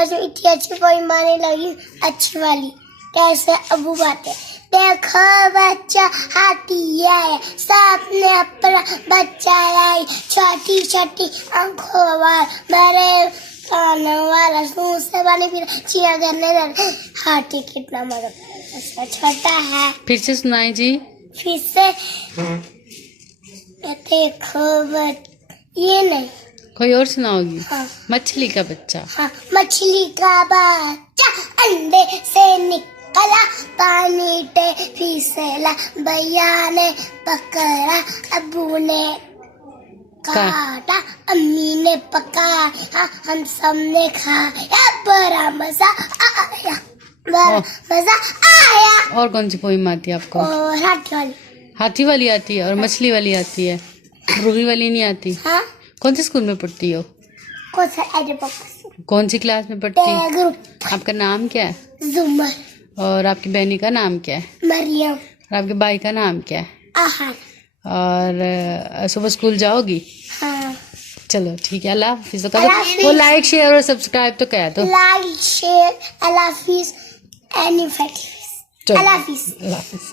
आज इतनी अच्छी पोइम आने लगी, अच्छी वाली। कैसे अबू बातें, देखो बच्चा हाथी आया, सामने अपना बच्चा लाई, छोटी छोटी आंखों वाला, बड़े कानों वाला, मुंह से पानी पी रहा, चिया करने लगा। हाथी कितना मजा, छोटा है। फिर से सुनाई जी। फिर से देखो ये नहीं, कोई और सुनाओगी? हाँ मछली का बच्चा। हाँ, मछली का बच्चा अंडे से निकला, पानी पे फिसला, भैया ने पकड़ा, अबू ने काटा, अम्मी ने पकाया, हम सब ने खाया, बड़ा मजा आया, बड़ा मजा आया। और कौन सी पोइम आती है आपको? और हाथी वाली। हाथी वाली आती है और मछली वाली आती है, रूही वाली नहीं आती। हाँ, कौन से स्कूल में पढ़ती हो? कौन सा एडबॉक्स? कौन सी क्लास में पढ़ती हो? ग्रुप आपका नाम क्या है? जुमर, और आपकी बहनी का नाम क्या है? मरियम, और आपके भाई का नाम क्या है? आहार। और सुबह स्कूल जाओगी? हाँ, चलो ठीक है, अल्लाह हाफिज़। तो अल्लाह हाफिज़। वो लाइक शेयर और सब्सक्राइब तो कह दो। लाइक शेयर, अल्लाह हाफिज़, एनी फैक्ट्रीज, चलो, अल्लाह हाफिज़। अल्लाह हाफिज़।